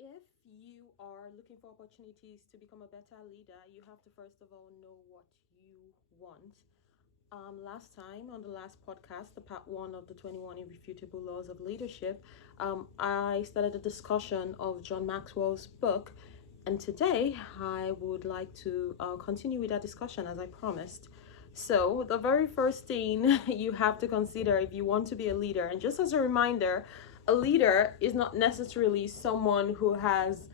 If you are looking for opportunities to become a better leader, you have to first of all know what you want. Last time on the last podcast, the part one of the 21 Irrefutable Laws of Leadership, I started a discussion of John Maxwell's book, and today I would like to continue with that discussion as I promised. So, the very first thing you have to consider if you want to be a leader, and just as a reminder, a leader is not necessarily someone who has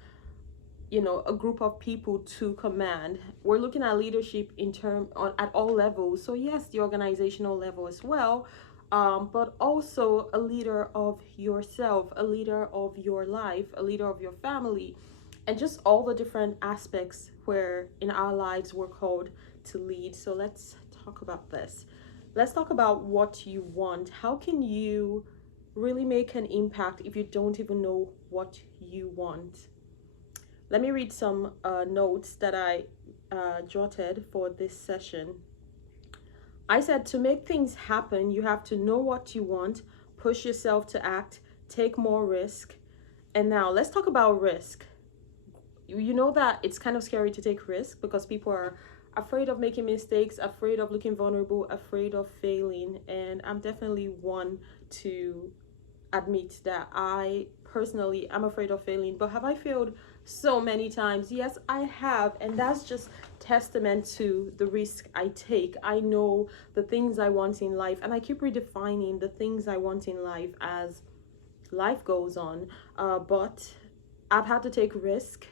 a group of people to command. We're looking at leadership in term on at all levels. So yes, the organizational level as well, but also a leader of yourself, a leader of your life, a leader of your family, and just all the different aspects where in our lives we're called to lead. So let's talk about this. Let's talk about what you want. How can you really make an impact if you don't even know what you want? Let me read some notes that I jotted for this session. I said to make things happen, you have to know what you want, push yourself to act, take more risk. And now let's talk about risk. You know that it's kind of scary to take risk because people are afraid of making mistakes, afraid of looking vulnerable, afraid of failing. And I'm definitely one to admit that I personally am afraid of failing. But have I failed so many times? Yes, I have, and that's just testament to the risk I take. I know the things I want in life, and I keep redefining the things I want in life as life goes on. But I've had to take risk,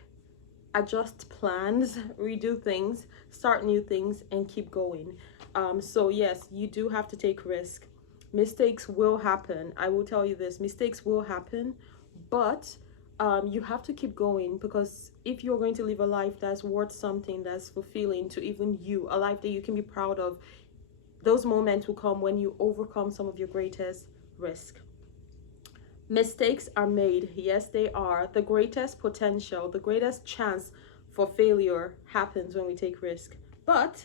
adjust plans, redo things, start new things, and keep going. So yes, you do have to take risk. Mistakes will happen. I will tell you this, mistakes will happen, but you have to keep going, because if you're going to live a life that's worth something, that's fulfilling to even you, a life that you can be proud of, those moments will come when you overcome some of your greatest risk. Mistakes are made. Yes, they are. The greatest potential, the greatest chance for failure happens when we take risk. But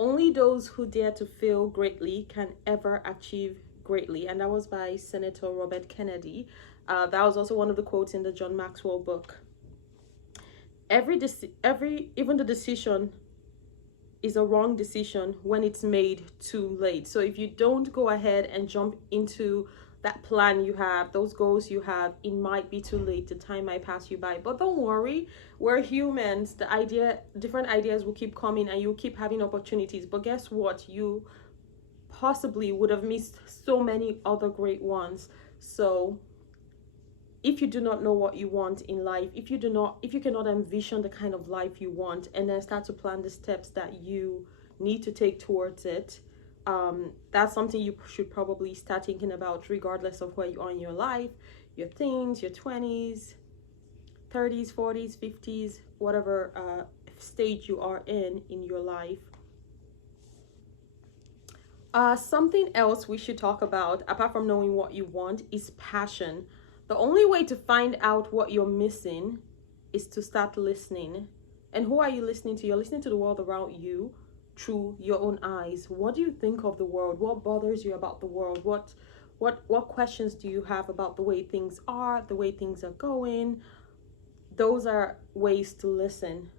only those who dare to fail greatly can ever achieve greatly. And that was by Senator Robert Kennedy. That was also one of the quotes in the John Maxwell book. Even the decision is a wrong decision when it's made too late. So if you don't go ahead and jump into that plan you have, those goals you have, it might be too late. The time might pass you by. But don't worry, we're humans. Different ideas will keep coming, and you'll keep having opportunities. But guess what? You possibly would have missed so many other great ones. So if you do not know what you want in life, if you cannot envision the kind of life you want, and then start to plan the steps that you need to take towards it, that's something you should probably start thinking about, regardless of where you are in your life, your teens, your 20s, 30s, 40s, 50s, whatever stage you are in your life. Something else we should talk about, apart from knowing what you want, is passion. The only way to find out what you're missing is to start listening. And who are you listening to? You're listening to the world around you through your own eyes. What do you think of the world? What bothers you about the world? What questions do you have about the way things are, the way things are going? Those are ways to listen.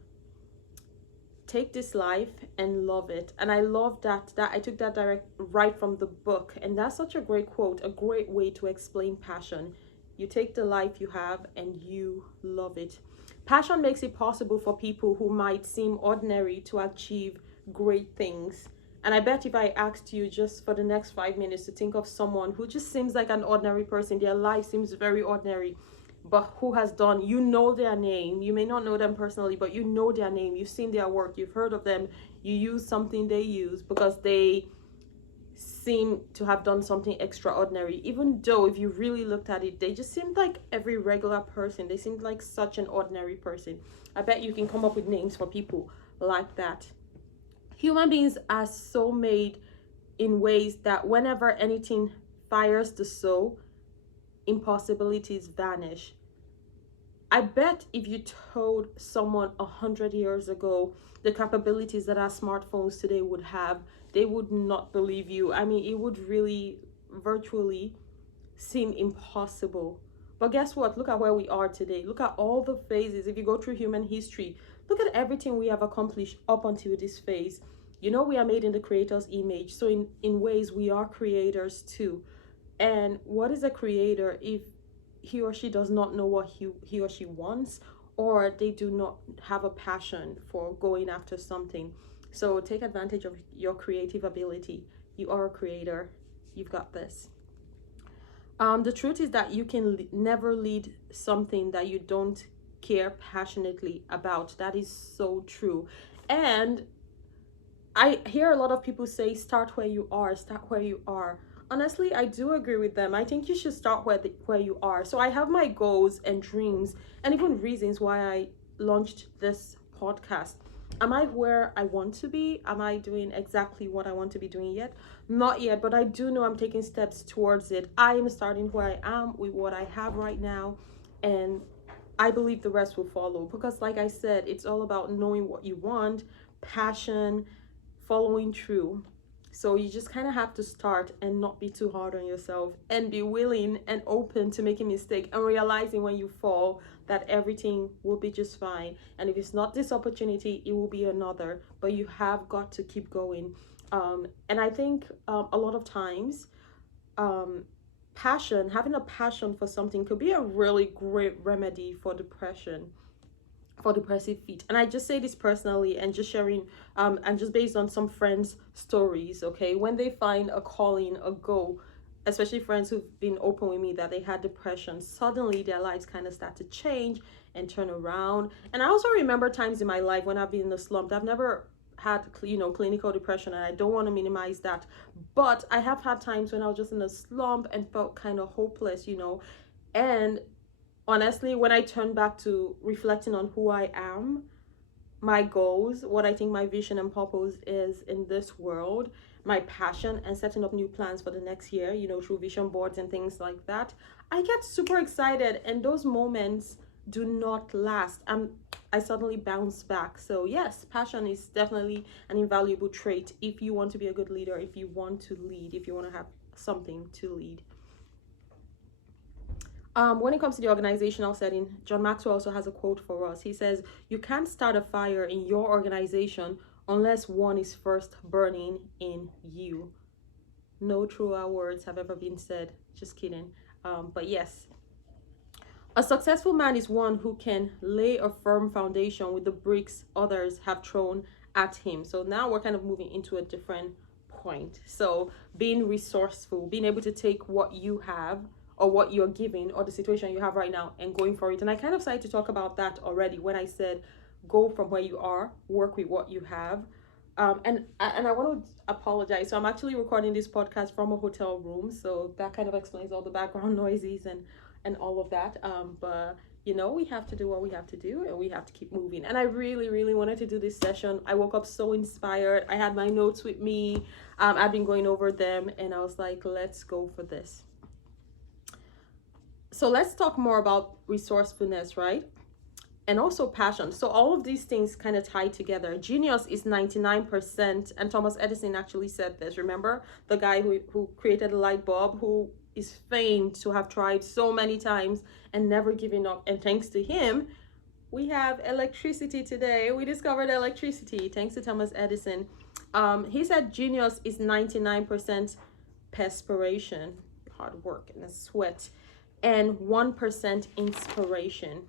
Take this life and love it. And I love that I took that right from the book. And that's such a great quote, a great way to explain passion. You take the life you have and you love it. Passion makes it possible for people who might seem ordinary to achieve great things. And I bet if I asked you just for the next 5 minutes to think of someone who just seems like an ordinary person, their life seems very ordinary, but who has done, you know their name. You may not know them personally, but you know their name. You've seen their work. You've heard of them. You use something they use because they seem to have done something extraordinary, even though if you really looked at it, they just seemed like every regular person. They seemed like such an ordinary person. I bet you can come up with names for people like that. Human beings are so made in ways that whenever anything fires the soul, impossibilities vanish. I bet if you told someone 100 years ago the capabilities that our smartphones today would have, they would not believe you. I mean, it would really virtually seem impossible. But guess what? Look at where we are today. Look at all the phases. If you go through human history, look at everything we have accomplished up until this phase. You know, we are made in the creator's image. So in ways, we are creators too. And what is a creator if he or she does not know what he or she wants, or they do not have a passion for going after something? So take advantage of your creative ability. You are a creator. You've got this. The truth is that you can never lead something that you don't care passionately about. That is so true. And I hear a lot of people say, start where you are, start where you are. Honestly, I do agree with them. I think you should start where you are. So I have my goals and dreams and even reasons why I launched this podcast. Am I where I want to be? Am I doing exactly what I want to be doing yet? Not yet, but I do know I'm taking steps towards it. I am starting where I am with what I have right now, and I believe the rest will follow, because like I said, it's all about knowing what you want, passion, following through. So you just kind of have to start and not be too hard on yourself, and be willing and open to making mistakes and realizing when you fall that everything will be just fine. And if it's not this opportunity, it will be another, but you have got to keep going. And I think a lot of times, having a passion for something could be a really great remedy for depression, for depressive feet. And I just say this personally and just sharing and just based on some friends' stories. Okay, when they find a calling, a goal, especially friends who've been open with me that they had depression, suddenly their lives kind of start to change and turn around. And I also remember times in my life when I've been in a slump. I've never had clinical depression, and I don't want to minimize that, but I have had times when I was just in a slump and felt kind of hopeless, and honestly, when I turn back to reflecting on who I am, my goals, what I think my vision and purpose is in this world, my passion, and setting up new plans for the next year, through vision boards and things like that, I get super excited, and those moments do not last. I suddenly bounce back. So yes, passion is definitely an invaluable trait if you want to be a good leader, if you want to lead, if you want to have something to lead. When it comes to the organizational setting, John Maxwell also has a quote for us. He says, "You can't start a fire in your organization unless one is first burning in you." No truer words have ever been said. Just kidding. But yes, a successful man is one who can lay a firm foundation with the bricks others have thrown at him. So now we're kind of moving into a different point. So being resourceful, being able to take what you have or what you're giving or the situation you have right now and going for it. And I kind of started to talk about that already when I said go from where you are, work with what you have. And I want to apologize. So I'm actually recording this podcast from a hotel room, so that kind of explains all the background noises and all of that. But we have to do what we have to do, and we have to keep moving. And I really, really wanted to do this session. I woke up so inspired. I had my notes with me. I've been going over them, and I was like, let's go for this. So let's talk more about resourcefulness, right? And also passion. So all of these things kind of tie together. Genius is 99%, and Thomas Edison actually said this. Remember the guy who created the light bulb, who is famed to have tried so many times and never giving up, and thanks to him we have electricity today. We discovered electricity thanks to Thomas Edison. He said genius is 99% perspiration, hard work and sweat, and 1% inspiration.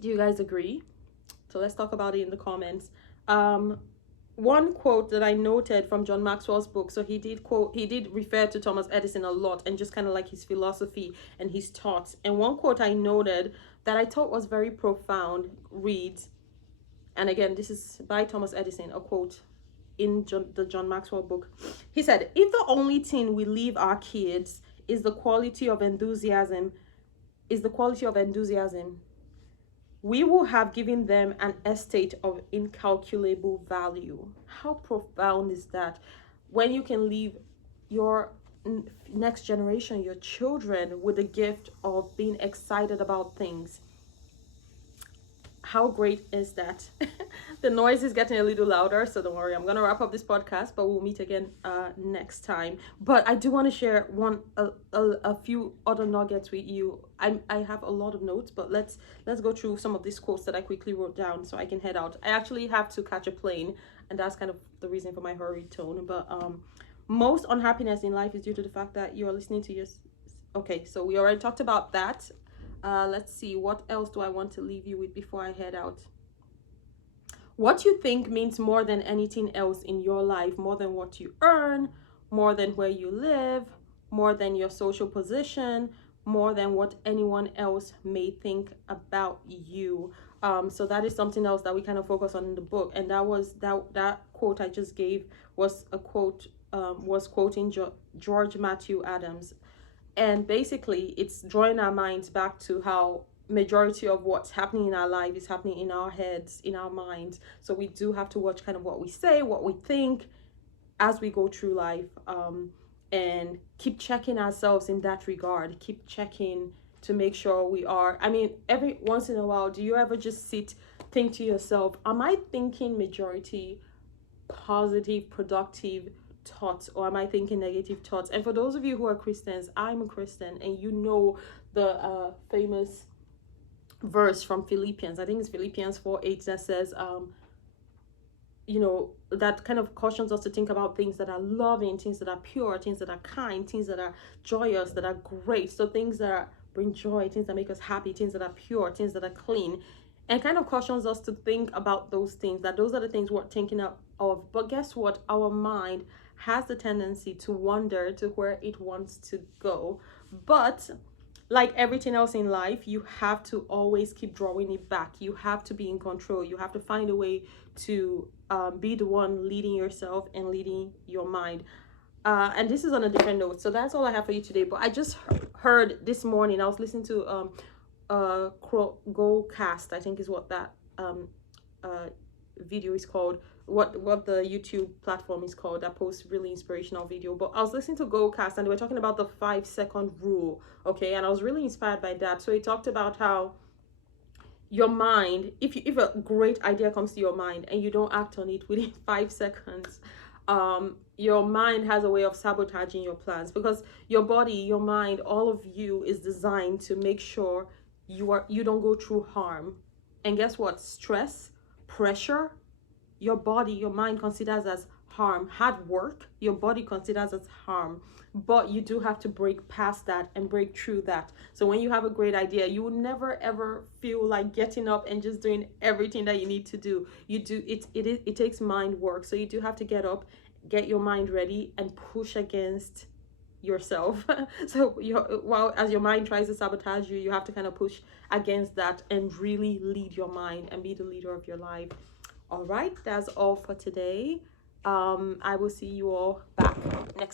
Do you guys agree? So let's talk about it in the comments. One quote that I noted from John Maxwell's book, so he did refer to Thomas Edison a lot and just kind of like his philosophy and his thoughts. And one quote I noted that I thought was very profound reads, and again, this is by Thomas Edison, a quote in the John Maxwell book. He said, "If the only thing we leave our kids is the quality of enthusiasm, we will have given them an estate of incalculable value." How profound is that? When you can leave your next generation, your children, with the gift of being excited about things. how great is that? The noise is getting a little louder, so don't worry. I'm gonna wrap up this podcast, but we'll meet again next time. But I do want to share a few other nuggets with you. I have a lot of notes, but let's go through some of these quotes that I quickly wrote down so I can head out. I actually have to catch a plane, and that's kind of the reason for my hurried tone. But most unhappiness in life is due to the fact that you're listening to your. Okay, so we already talked about that. Let's see, what else do I want to leave you with before I head out? What you think means more than anything else in your life, more than what you earn, more than where you live, more than your social position, more than what anyone else may think about you. So that is something else that we kind of focus on in the book, and that quote I just gave was a quote was quoting George Matthew Adams. And basically it's drawing our minds back to how majority of what's happening in our life is happening in our heads, in our minds. So we do have to watch kind of what we say, what we think as we go through life, and keep checking ourselves in that regard. Keep checking to make sure we are, I mean, every once in a while, do you ever just think to yourself, am I thinking majority positive, productive thoughts, or am I thinking negative thoughts? And for those of you who are Christians, I'm a Christian, and you know the famous verse from Philippians, I think it's Philippians 4:8, that says that kind of cautions us to think about things that are loving, things that are pure, things that are kind, things that are joyous, that are great. So things that bring joy, things that make us happy, things that are pure, things that are clean, and kind of cautions us to think about those things, that those are the things we're thinking of. But guess what? Our mind has the tendency to wander to where it wants to go. But like everything else in life, you have to always keep drawing it back. You have to be in control. You have to find a way to be the one leading yourself and leading your mind. And this is on a different note. So that's all I have for you today. But I just heard this morning, I was listening to Go Cast, I think is what that video is called, what the YouTube platform is called, that posts really inspirational video. But I was listening to Go Cast, and they were talking about the 5-second rule, okay, and I was really inspired by that. So he talked about how your mind, if a great idea comes to your mind and you don't act on it within 5 seconds, your mind has a way of sabotaging your plans, because your body, your mind, all of you is designed to make sure you don't go through harm. And guess what? Stress, pressure, your body, your mind considers as harm. Hard work, your body considers as harm. But you do have to break past that and break through that. So when you have a great idea, you will never ever feel like getting up and just doing everything that you need to do. It takes mind work. So you do have to get up, get your mind ready, and push against yourself. So as your mind tries to sabotage you, you have to kind of push against that and really lead your mind and be the leader of your life. All right, that's all for today. I will see you all back next